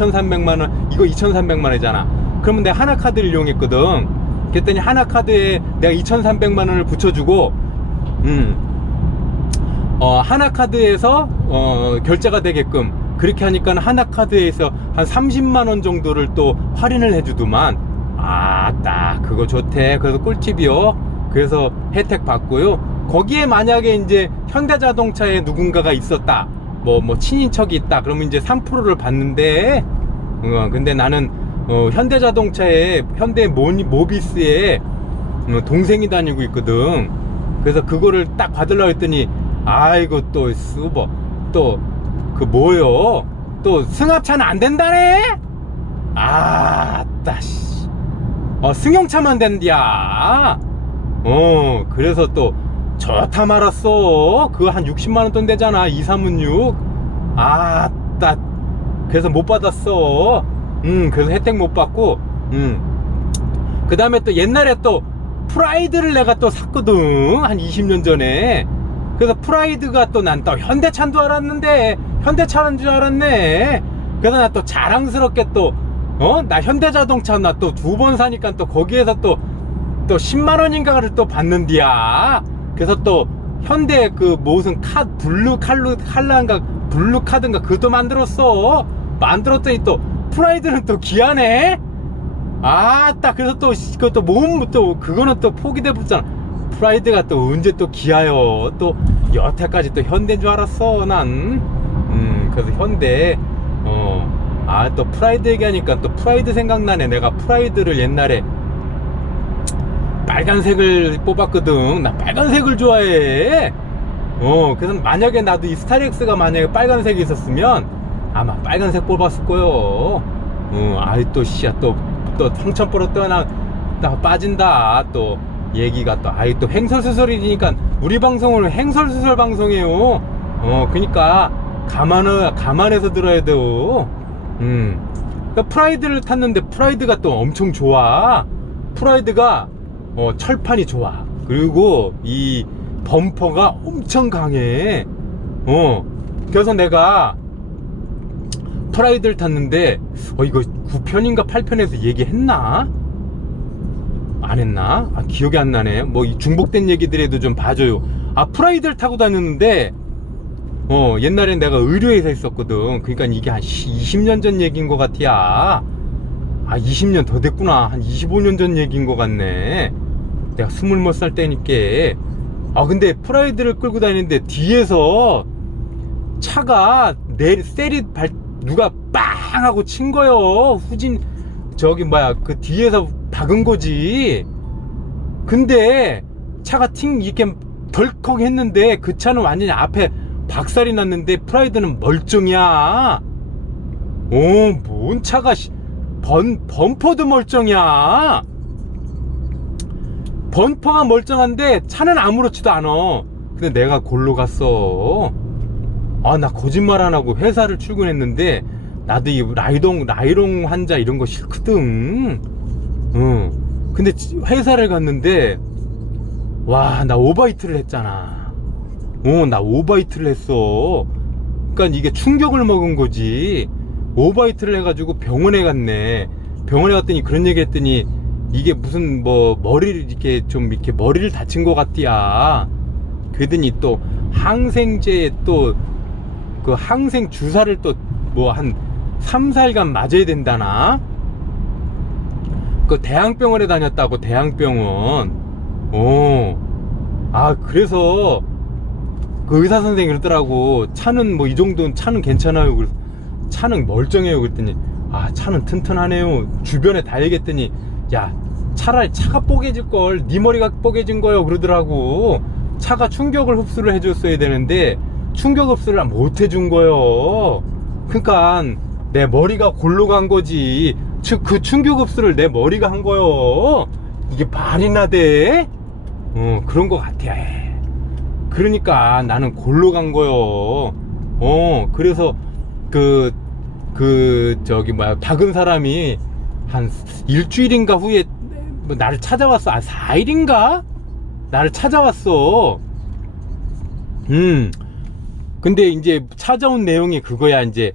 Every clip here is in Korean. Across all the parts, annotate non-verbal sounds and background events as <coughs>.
2,300만 원 이거 2,300만 원이잖아. 그러면 내가 하나 카드를 이용했거든. 그랬더니 하나 카드에 내가 2,300만 원을 붙여주고 음. 어, 하나 카드에서 어, 결제가 되게끔 그렇게 하니까 하나 카드에서 한 30만 원 정도를 또 할인을 해주더만 아따 그거 좋대 그래서 꿀팁이요 그래서 혜택 받고요 거기에 만약에 이제 현대자동차에 누군가가 있었다 뭐 뭐 친인척이 있다. 그러면 이제 3%를 받는데 어, 근데 나는 어, 현대자동차에 현대 모니, 모비스에 어, 동생이 다니고 있거든. 그래서 그거를 딱 받으려고 했더니 아이고 또 쓰버 또 그 뭐요? 또 승합차는 안 된다네? 아 따 씨. 어 승용차만 된디야. 어 그래서 또 좋다 말았어. 그거 한 60만원 돈 되잖아 2, 3은 6 아따. 그래서 못 받았어. 음 그래서 혜택 못 받고 음그 다음에 또 옛날에 또 프라이드를 내가 또 샀거든 한 20년 전에. 그래서 프라이드가 또 난 또 현대차인 줄 알았는데 현대차인 줄 알았네. 그래서 나 또 자랑스럽게 또 어? 나 현대자동차 나 또 두 번 사니까 또 거기에서 또 또 10만원인가를 또 받는디야 그래서 또 현대 그 무슨 카 블루 칼루 칼라인가 블루 카드인가 그것도 만들었어. 만들었더니 또 프라이드는 또 기아네. 아따 그래서 또 씨, 그것도 몸또 그거는 또 포기돼 붙잖아. 프라이드가 또 언제 또 기아요 또 여태까지 또 현대인 줄 알았어 난 음 그래서 현대 어 아 또 프라이드 얘기하니까 또 프라이드 생각나네. 내가 프라이드를 옛날에 빨간색을 뽑았거든. 나 빨간색을 좋아해. 어 그래서 만약에 나도 이 스타렉스가 만약에 빨간색이 있었으면 아마 빨간색 뽑았을 거요. 어 아이 또 씨야 또또 상처버릇 떠나 나 빠진다. 또 얘기가 또 아이 또 행설수설이니까 우리 방송은 행설수설 방송이에요. 어 그니까 감안을 감안해서 들어야 돼요. 음. 그러니까 프라이드를 탔는데 프라이드가 또 엄청 좋아. 프라이드가 어, 철판이 좋아 그리고 이 범퍼가 엄청 강해 어 그래서 내가 프라이드를 탔는데 어 이거 9편인가 8편에서 얘기했나? 안 했나? 아, 기억이 안 나네. 뭐 이 중복된 얘기들에도 좀 봐줘요. 아 프라이드를 타고 다녔는데 어 옛날엔 내가 의료회사 있었거든. 그러니까 이게 한 20년 전 얘기인 것 같아. 아 20년 더 됐구나. 한 25년 전 얘기인 것 같네. 내가 스물 몇 살 때니까. 아 근데 프라이드를 끌고 다니는데 뒤에서 차가 내 세리 발 누가 빵 하고 친 거요. 후진 저기 뭐야 그 뒤에서 박은 거지. 근데 차가 팅 이렇게 덜컥 했는데 그 차는 완전히 앞에 박살이 났는데 프라이드는 멀쩡이야. 오뭔 차가 씨, 번 범퍼도 멀쩡이야 범퍼가 멀쩡한데 차는 아무렇지도 않아. 근데 내가 골로 갔어. 아 나 거짓말 안 하고 회사를 출근했는데 나도 이 라이동 라이롱 환자 이런 거 싫거든. 응. 근데 지- 회사를 갔는데 와 나 오바이트를 했잖아. 어 나 오바이트를 했어. 그러니까 이게 충격을 먹은 거지. 오바이트를 해가지고 병원에 갔네. 병원에 갔더니 그런 얘기 했더니 이게 무슨 뭐 머리를 이렇게 좀 이렇게 머리를 다친 것 같디야 그러더니 또 항생제 또 그 항생 주사를 또 뭐 한 3, 4일간 맞아야 된다나? 그 대학병원에 다녔다고 대학병원. 어. 아 그래서 그 의사 선생님이 그러더라고. 차는 뭐 이 정도는 차는 괜찮아요. 그래서 차는 멀쩡해요. 그랬더니 아 차는 튼튼하네요. 주변에 다 얘기했더니 야 차라리 차가 뽀개질 걸. 네 머리가 뽀개진 거요. 그러더라고. 차가 충격을 흡수를 해줬어야 되는데 충격 흡수를 못 해준 거요. 그러니까 내 머리가 골로 간 거지. 즉그 충격 흡수를 내 머리가 한 거요. 이게 말이나 돼? 어 그런 거 같아. 그러니까 나는 골로 간 거요. 어 그래서 그그 저기 뭐야 박은 사람이 한 일주일인가 후에 뭐 나를 찾아왔어. 아 4일인가? 나를 찾아왔어. 음. 근데 이제 찾아온 내용이 그거야 이제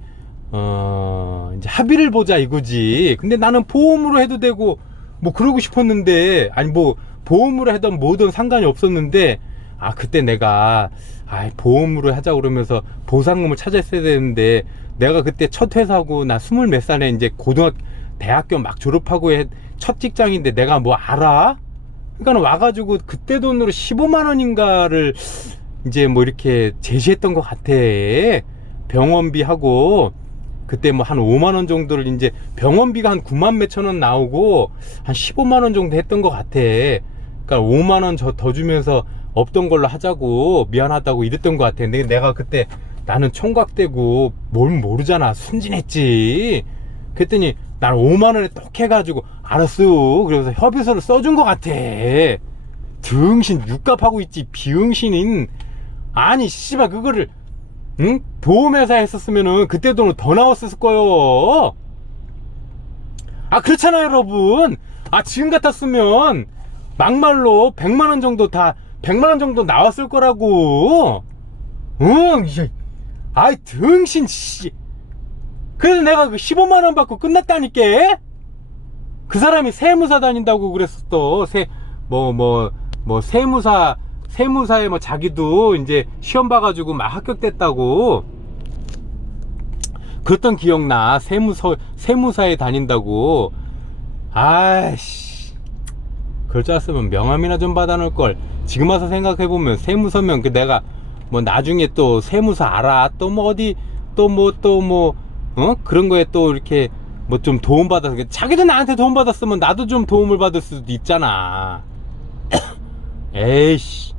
어 이제 합의를 보자 이거지 근데 나는 보험으로 해도 되고 뭐 그러고 싶었는데 아니 뭐 보험으로 하던 뭐든 상관이 없었는데 아 그때 내가 아 보험으로 하자 그러면서 보상금을 찾았어야 되는데 내가 그때 첫 회사고 나 스물 몇 살에 이제 고등학교 대학교 막 졸업하고 해- 첫 직장인데 내가 뭐 알아? 그러니까 와가지고 그때 돈으로 15만 원인가를 이제 뭐 이렇게 제시했던 것 같아. 병원비하고 그때 뭐 한 5만 원 정도를 이제 병원비가 한 9만 몇천 원 나오고 한 15만 원 정도 했던 것 같아. 그러니까 5만 원 더 주면서 없던 걸로 하자고 미안하다고 이랬던 것 같아. 근데 내가 그때 나는 총각 되고 뭘 모르잖아. 순진했지. 그랬더니 나는 5만 원에 떡 해가지고 알았어. 그래서 협의서를 써준 것 같아. 등신 육갑하고 있지 비응신인 아니 씨발 그거를 응 보험회사 했었으면은 그때 돈은 더 나왔을 거요. 아 그렇잖아요 여러분. 아 지금 같았으면 막말로 100만 원 정도 다 100만 원 정도 나왔을 거라고. 응, 아이 등신 씨. 그래서 내가 그 15만 원 받고 끝났다니까. 그 사람이 세무사 다닌다고 그랬었어. 세, 뭐, 뭐, 뭐, 세무사, 세무사에 뭐 자기도 이제 시험 봐가지고 막 합격됐다고. 그랬던 기억나. 세무서, 세무사에 다닌다고. 아이씨. 그럴 줄 알았으면 명함이나 좀 받아놓을 걸. 지금 와서 생각해 보면 세무서면 그 내가 뭐 나중에 또 세무사 알아. 또 뭐 어디, 또 뭐, 또 뭐, 어? 그런 거에 또 이렇게 뭐 좀 도움 받아서 자기도 나한테 도움 받았으면 나도 좀 도움을 받을 수도 있잖아. <coughs> 에이씨.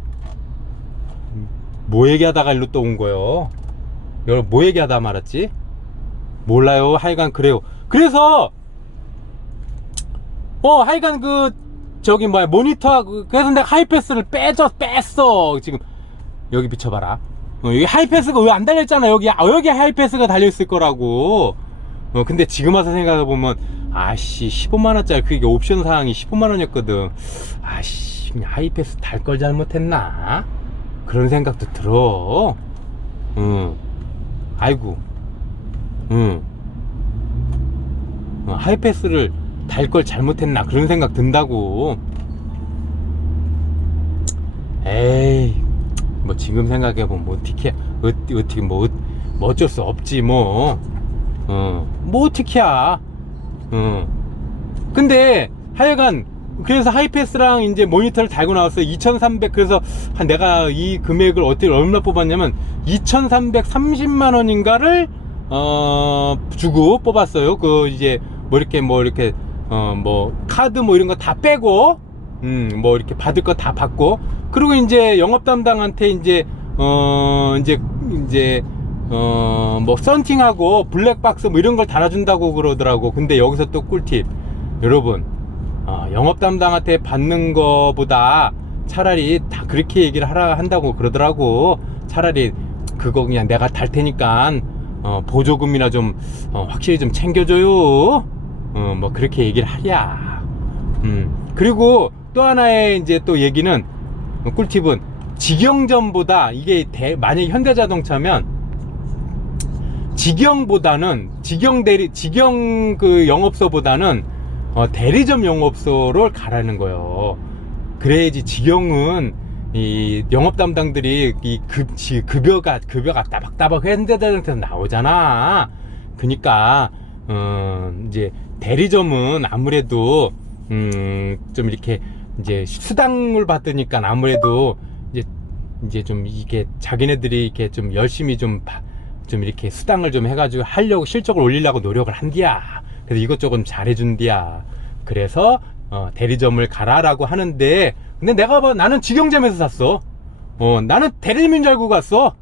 뭐 얘기하다가 일로 또 온 거요? 여러분 뭐 얘기하다 말았지? 몰라요. 하여간 그래요. 그래서 어 하여간 그 저기 뭐야 모니터하고 그래서 내가 하이패스를 빼줘 뺐어 지금 여기 비춰봐라 어, 여기 하이패스가 왜 안 달려있잖아. 여기 아, 여기 하이패스가 달려있을 거라고. 어 근데 지금 와서 생각해보면 아씨 15만원짜리 그게 옵션 사항이 15만원이었거든. 아씨 하이패스 달 걸 잘못했나? 그런 생각도 들어. 응. 아이고. 응. 어, 하이패스를 달 걸 잘못했나? 그런 생각 든다고. 에이 뭐 지금 생각해보면 뭐 어떻게 어, 어떻게 뭐, 어- 뭐 어쩔 수 없지 뭐. 어, 뭐 어떻게야? 어. 근데 하여간 그래서 하이패스랑 이제 모니터를 달고 나왔어요 2300 그래서 한 내가 이 금액을 어떻게 얼마 뽑았냐면 2330만 원인가를 어 주고 뽑았어요. 그 이제 뭐 이렇게 뭐 이렇게 어 뭐 카드 뭐 이런 거 다 빼고 음뭐 이렇게 받을 거 다 받고 그리고 이제 영업 담당한테 이제 어 이제 이제 어 뭐 썬팅하고 블랙박스 뭐 이런 걸 달아준다고 그러더라고. 근데 여기서 또 꿀팁. 여러분 어, 영업 담당한테 받는 거보다 차라리 다 그렇게 얘기를 하라 한다고 그러더라고. 차라리 그거 그냥 내가 달 테니까 어, 보조금이나 좀 어, 확실히 좀 챙겨줘요. 어, 뭐 그렇게 얘기를 하랴. 음. 그리고 또 하나의 이제 또 얘기는 어, 꿀팁은 직영점보다 이게 대, 만약 현대자동차면 직영보다는 직영 대리 직영 그 영업소보다는 어, 대리점 영업소를 가라는 거예요. 그래야지 직영은 이 영업 담당들이 이 급, 지- 급여가 급여가 따박따박 현대자동차에서 나오잖아. 그러니까 어, 이제 대리점은 아무래도 음, 좀 이렇게 이제 수당을 받으니까 아무래도 이제 이제 좀 이게 자기네들이 이렇게 좀 열심히 좀, 바- 좀 이렇게 수당을 좀 해가지고 하려고 실적을 올리려고 노력을 한디야. 그래서 이것저것 좀 잘해준디야. 그래서 어, 대리점을 가라라고 하는데 근데 내가 봐 나는 직영점에서 샀어. 어 나는 대리점인 줄 알고 갔어.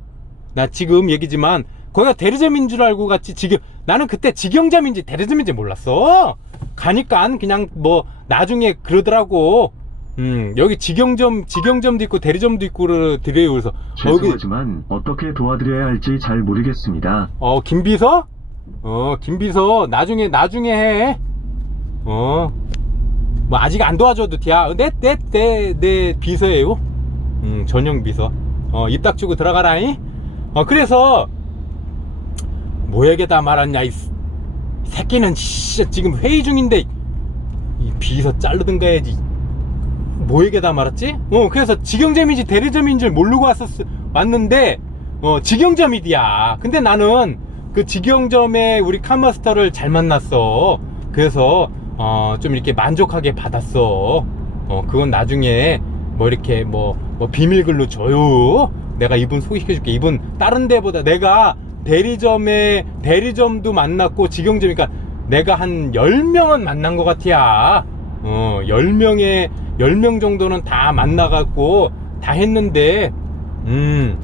나 지금 얘기지만 거기가 대리점인 줄 알고 갔지 지금 나는 그때 직영점인지 대리점인지 몰랐어. 가니까 그냥 뭐 나중에 그러더라고. 음 여기 직영점 직영점도 있고 대리점도 있고 그러더래요. 그래서 죄송하지만 어떻게 도와드려야 할지 잘 모르겠습니다. 어 김비서? 어 김비서 나중에 나중에 해. 어. 뭐 아직 안 도와줘도 돼야. 내내 내내 비서예요. 음 전용 비서. 어 입 닥치고 들어가라잉. 어 그래서 뭐에게 다 말았냐 이 스- 새끼는 씨 지금 회의 중인데 이 비서 자르든가 해야지 뭐에게 다 말았지? 어 그래서 직영점인지 대리점인 줄 모르고 왔었 왔는데 어 직영점이디야. 근데 나는 그 직영점에 우리 카마스터를 잘 만났어. 그래서 어 좀 이렇게 만족하게 받았어. 어 그건 나중에 뭐 이렇게 뭐, 뭐 비밀글로 줘요. 내가 이분 소개시켜줄게. 이분 다른 데보다 내가 대리점에 대리점도 만났고 직영점이니까 내가 한 10명은 만난 것 같아야 어 10명에 10명 정도는 다 만나 갖고 다 했는데 음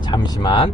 잠시만